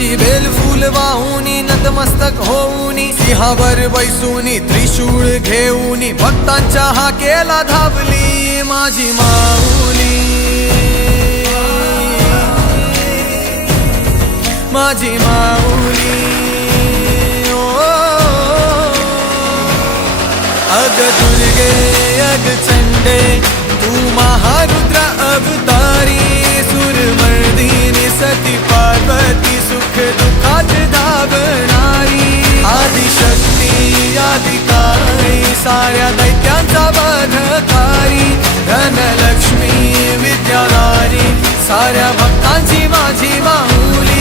अशी बेलफूल वाहुनी नतमस्तक होऊनी सिंहावर बैसूनी त्रिशूळ घेऊनी भक्तांच्या हाकेला धावली माझी माऊली माझी माऊली अग दुर्गे अग चंडे तू महारुद्र अवतारी सुरमर्दिनी सती पार्वती सुख दुःखात धावणारी आदिशक्ती आदिकाळी साऱ्या दैत्यांचा वधकारी धनलक्ष्मी विद्याधारी साऱ्या भक्तांची माझी माऊली